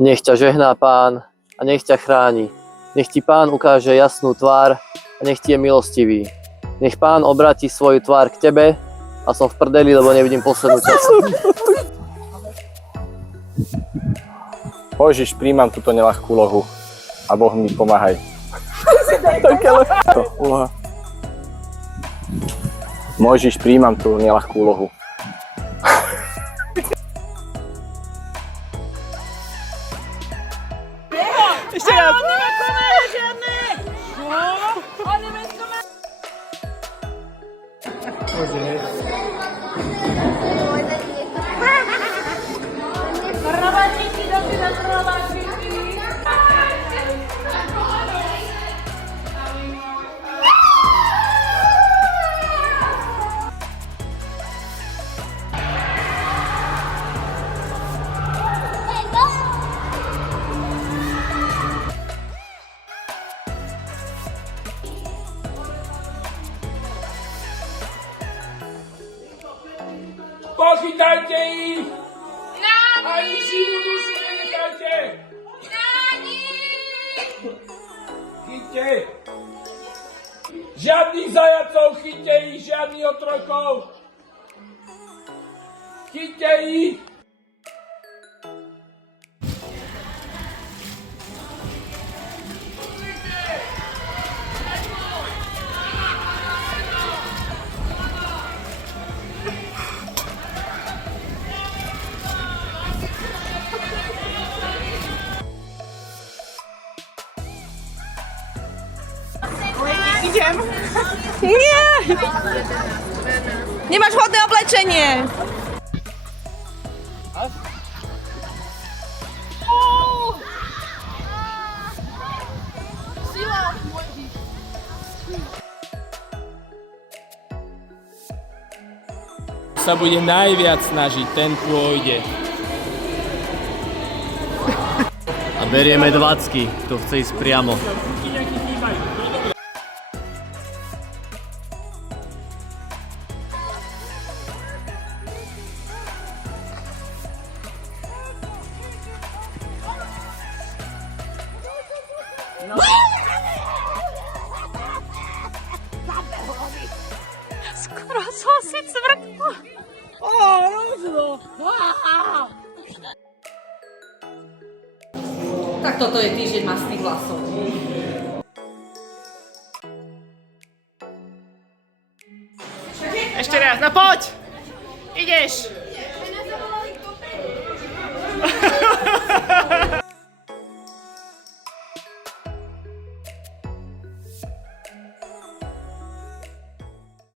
Nech ťa žehná Pán a nech ťa chráni. Nech ti Pán ukáže jasnú tvár a nech ti je milostivý. Nech Pán obráti svoju tvár k tebe a som v prdeli, lebo nevidím poslednú časť. Božiš, príjmam túto neľahkú úlohu a Boh mi pomáhaj. Úloha. Mojžiš, príjmam tú neľahkú úlohu. Ešte raz. On nekoná žiadne. On nekoná. Kravačíky, doby na kravačíky. Pochytajte ich! Ani živú dušu nenechajte! Chyťte! Žiadnych zajacov, chyťte ich, žiadnych otrokov! Chyťte ich! Idem. Nie! Nemáš vhodné oblečenie. Sa bude najviac snažiť, ten pôjde. A berieme 20, kto chce ísť priamo. Skoro som si cvrkla. Tak toto je týždeň masných vlasov. Ešte raz, no poď! Ideš!